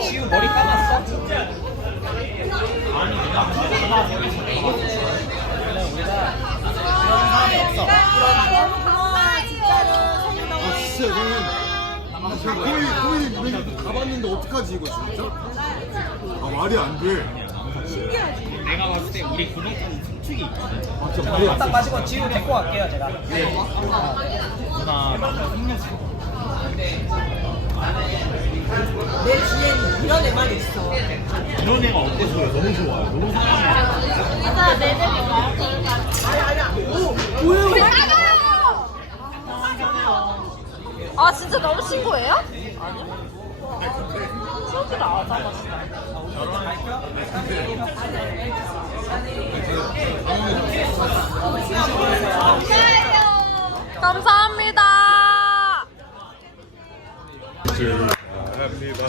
시우 머리 감았어? 원래 우리가 그런 사람이 없어. 아 진짜 이거는 제가 거의 거의 우리 가봤는데 어떡하지 이거 진짜? 아 말이 안 돼. 내가 봤을 때 우리 구독자는 특특이 있거든. 아 진짜 말이 안 딱 돼. 마시고 지우 데리고 갈게요 제가. 누나 생명 내 뒤엔 이런 애만 있어. 이런 애가 어때서요? 너무 좋아요. 너무 아 진짜 너무 신고해요? 아니요. 소주를 안 하잖아. 감사합니다. 축하합니다.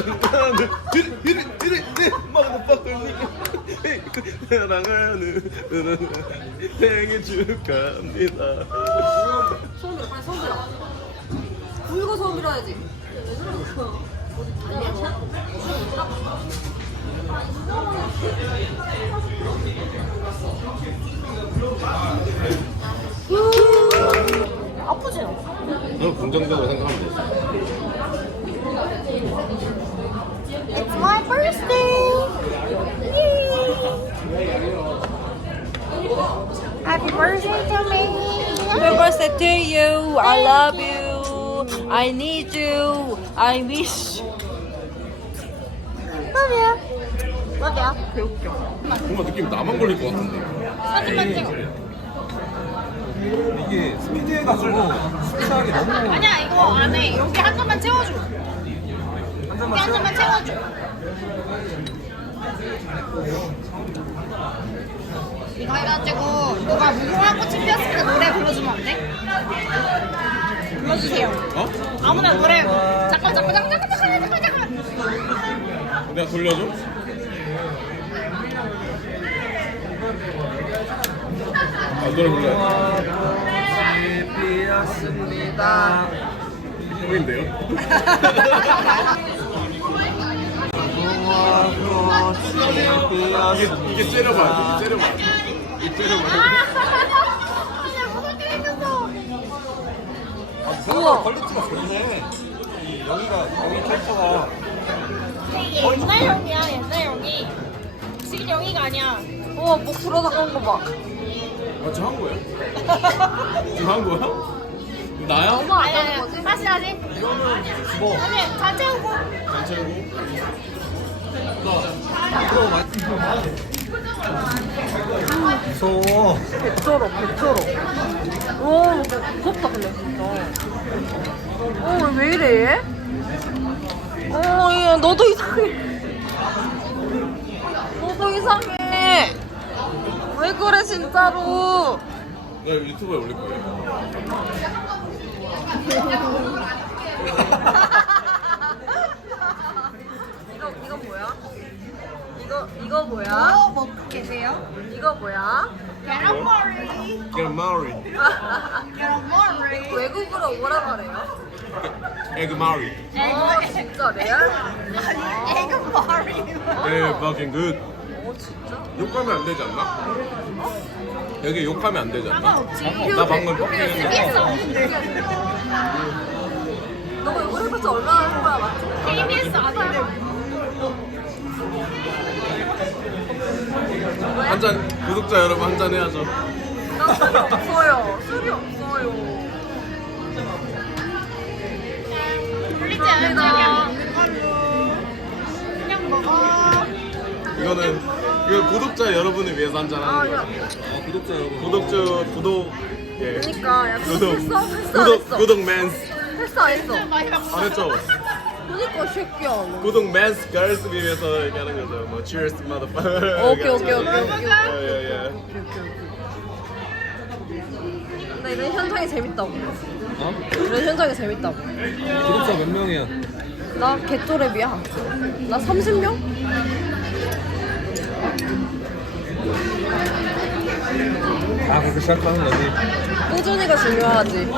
축하합니다. 사랑하는 생일 축하합니다. 손 들어, 빨리 손 들어. 굴고 손 들어야지. 아프지 너 긍정적으로 생각하면 돼. It's my birthday. Happy birthday to me. Happy birthday to you. I love you. I need you. I you. Love you. Love you. 뭔가 느낌 나만 걸릴 것 같은데. 사진만 찍어. 이게 스피드해가지고 스피드 하기 너무 아니야 이거 안에 여기 한 점만 채워줘. 여기 한 점만 채워줘. 이거 해가지고 누가 무궁화 꽃이 피었을 때 노래 불러주면 안 돼? 불러주세요. 어? 아무나 노래. 잠깐 잠깐 잠깐 잠깐 잠깐 잠깐 잠깐. 내가 돌려줘? 아 노래 불러야지. 피었습니다. 보인대요? 이게 이게 째려봐. 이게 째려봐. 이게 째려봐. 생겼어. 우와. 퀄리티가 좋네. 이 여기가 여기 캐릭터가 옛날 형이야 옛날 형이. 지금 형이가 아니야. 우와 목 불어 나간 거 봐. 아, 저한 거야? 저한 거야? 나야? 엄마 안 하는 거지? 다시 다시. 이거는 뭐 아니 다 채우고. 안 채우고? 앞으로 많이 무서워. 개쩔어, 개쩔어. 오, 무섭다, 근데 진짜. 어, 왜 이래? 얘? 어, 얘, 너도 이상해. 너도 이상해. 왜 그래, 진짜로. 내가 유튜브에 올릴 거야. 이거, 이거 뭐야? 이거, 이거 뭐야? 뭐 먹고 계세요? 이거 뭐야? 계란머리. 에그마리. 계란머리. 외국으로 오라 말해요? 에그마리. 어, 진짜 레알? 네, fucking good. 어, 진짜? 욕하면 안 되지 않나? 여기 욕하면 안 되지 않나? 상관없지. 나 방금 했는데. TBS 아닌데. 너가 이거 해봤자 얼마나 할 거야, 맞지? TBS 아닌데. 한 잔, 구독자 여러분 한 잔 해야죠. 나 술이 없어요. 술이 없어요. 불리지 않을까? 그냥 먹어. 이거는, 이거 구독자 여러분을 위해서 한잔 아, 하는 야. 거야. 어, 구독자 여러분. 구독자, 구독, 예. 그니까, 야, 구독, 구독 했어? 했어? 안 구독, 했어? 구독 맨스. 했어, 안 했어? 안 했죠? 그니까, 새끼야. 너. 구독 맨스 걸스 위해서 얘기하는 거죠. 뭐, cheers, motherfucker. 오케이, 오케이, 오케이, 오케이. 예, 예, 예. 나 이런 현장이 재밌다고. 어? 이런 현장이 재밌다고. 구독자 몇 명이야? 나 개또랩이야. 나 30명? 아 그렇게 시작하는 거지. 꾸준히가 중요하지.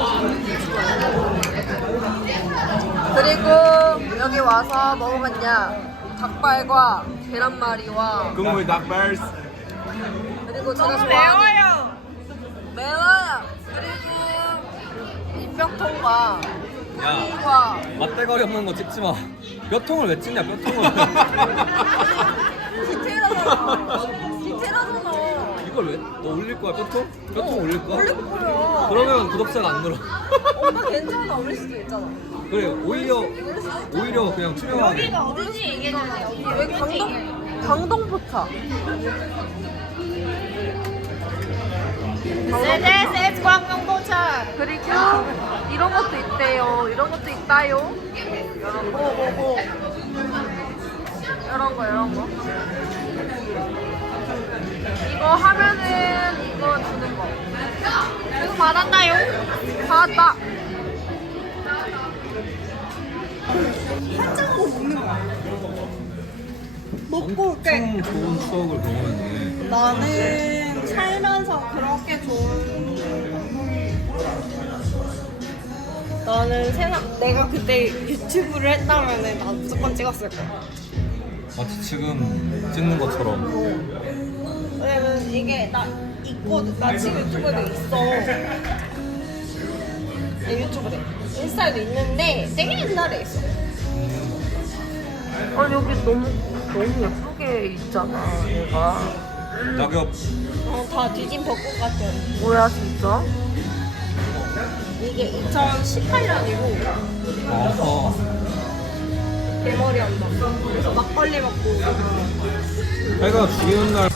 그리고 여기 와서 뭐 먹었냐? 닭발과 계란말이와 국물 닭발스. 그리고 제가 좋아하는 매워요. 그리고 인병통과 야과 맛대가리 없는 거 찍지 마. 몇 통을 왜 찍냐 몇 통을. 디테일 걸 왜? 너 올릴 거야 몇 통? 몇통 올릴 거야? 올릴 거야. 그러면 구독자가 안 늘어. 어, 나 괜찮아. 올릴 수도 있잖아. 그래 오히려 오히려 그냥 투명하게. 어딘지 얘기해주세요. 여기 강동 강동 포차. 네네네 광명포차. 그리고 이런 것도 있대요. 이런 것도 있다요. 이런 거, 뭐, 이런 거, 이런 거. 이거 하면은 이거 주는 거. 이거 받았나요? 받았다. 먹고 올게. 엄청 좋은 추억을 보내네. 나는 살면서 그렇게 좋은. 나는 세상 내가 그때 유튜브를 했다면은 난 무조건 찍었을 거야. 마치 지금 찍는 것처럼. 왜냐면 이게 나 있거든. 나 지금 유튜브에도 있어. 내 유튜브에 인스타에도 있는데 되게 옛날에 있어. 아 여기 너무 너무 예쁘게 있잖아. 얘가 낙엽 어, 다 뒤진 벚꽃 같아. 뭐야 진짜? 이게 2018년이고 어허. 대머리 한다고. 그래서 막걸리 먹고. 해가 지는 날.